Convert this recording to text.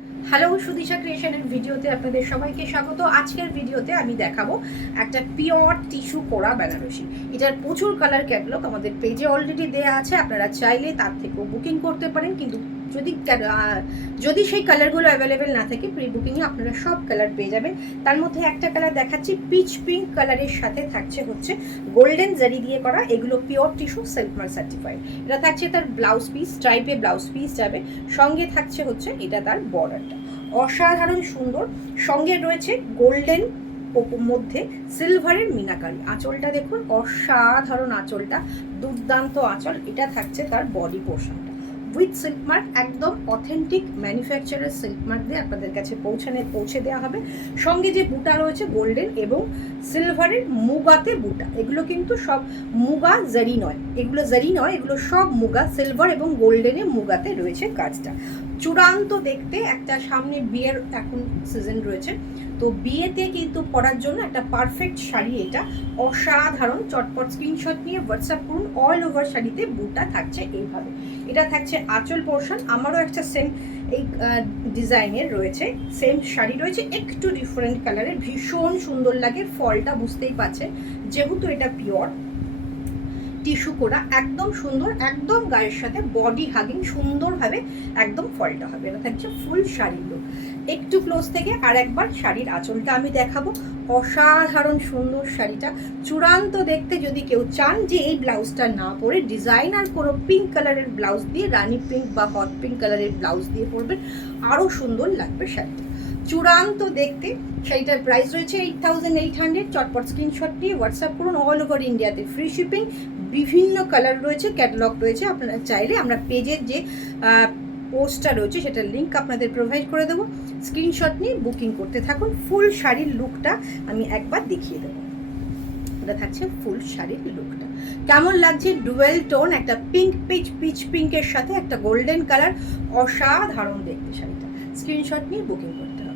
Hello, সুদিশা ক্রিয়েশনের ভিডিওতে আপনাদের সবাইকে স্বাগত। আজকের ভিডিওতে আমি দেখাবো একটা পিওর টিস্যু কোরা বেনারসি। এটার প্রচুর কালার ক্যাটালগ আমাদের পেজে অলরেডি দেওয়া আছে, আপনারা চাইলে তার থেকেও বুকিং করতে পারেন। কিন্তু যদি সেই কালারগুলো অ্যাভেলেবেল না থাকে, প্রি বুকিংয়ে আপনারা সব কালার পেয়ে যাবেন। তার মধ্যে একটা কালার দেখাচ্ছি, পিচ পিঙ্ক কালারের সাথে থাকছে হচ্ছে গোল্ডেন জারি দিয়ে করা, এগুলো pure tissue self mark certified. এটা থাকছে তার ব্লাউজ পিস, স্ট্রাইপে ব্লাউজ পিস যাবে, সঙ্গে থাকছে হচ্ছে এটা তার বর্ডারটা অসাধারণ সুন্দর। সঙ্গে রয়েছে গোল্ডেন মধ্যে সিলভারের মিনাকারি। আঁচলটা দেখুন, অসাধারণ আঁচলটা, দুর্দান্ত আঁচল। এটা থাকছে তার বডি পোর্শনটা উইথ সিল্ক মার্ক, একদম অথেন্টিক ম্যানুফ্যাকচারের সিল্ক মার্ক দিয়ে আপনাদের কাছে পৌঁছে দেওয়া হবে। সঙ্গে যে বুটা রয়েছে গোল্ডেন এবং সিলভারের মুগাতে বুটা, এগুলো কিন্তু সব মুগা জারি নয়, এগুলো সব মুগা, সিলভার এবং গোল্ডেনে মুগাতে রয়েছে কাজটা। চূড়ান্ত দেখতে একটা, সামনে বিয়ের এখন সিজন রয়েছে, তো বিয়েতে কিন্তু পরার জন্য একটা পারফেক্ট শাড়ি এটা। অসাধারণ, চটপট স্ক্রিনশট নিয়ে হোয়াটসঅ্যাপ করুন। অল ওভার শাড়িতে বুটা থাকছে এইভাবে। এটা থাকছে আঁচল পোর্শন, আমারও একটা সেম এই ডিজাইনের রয়েছে, সেম শাড়ি রয়েছে, একটু ডিফারেন্ট কালারের, ভীষণ সুন্দর লাগে। ফলটা বুঝতেই পারছেন, যেহেতু এটা পিওর টিস্যু করা, একদম সুন্দর, একদম গায়ের সাথে বডি হাগিং সুন্দরভাবে একদম ফলটা হবে। এটা থাকছে ফুল শাড়ির লুক। একটু ক্লোজ থেকে আর একবার শাড়ির আঁচলটা আমি দেখাবো। অসাধারণ সুন্দর শাড়িটা, চূড়ান্ত দেখতে। যদি কেউ চান যে এই ব্লাউজটা না পরে ডিজাইনার কোনো পিঙ্ক কালারের ব্লাউজ দিয়ে, রানি পিঙ্ক বা হট পিঙ্ক কালারের ব্লাউজ দিয়ে পরবেন, আরও সুন্দর লাগবে শাড়িটা। চূড়ান্ত দেখতে। শাড়িটার প্রাইস রয়েছে 8800। চটপট স্ক্রিনশট নিয়ে হোয়াটসঅ্যাপ করুন। অল ওভার ইন্ডিয়াতে ফ্রি শিপিং। বিভিন্ন কালার রয়েছে, ক্যাটালগ রয়েছে, আপনারা চাইলে আমরা পেজের যে পোস্টটা রয়েছে সেটার লিঙ্ক আপনাদের প্রোভাইড করে দেবো। স্ক্রিনশট নিয়ে বুকিং করতে থাকুন। ফুল শাড়ির লুকটা আমি একবার দেখিয়ে দেবো। এটা থাকছে ফুল শাড়ির লুকটা, কেমন লাগছে? ডুয়েল টোন, একটা পিঙ্ক পিচ পিঙ্কের সাথে একটা গোল্ডেন কালার, অসাধারণ দেখতে শাড়িটা। স্ক্রিনশট নিয়ে বুকিং করতে হবে।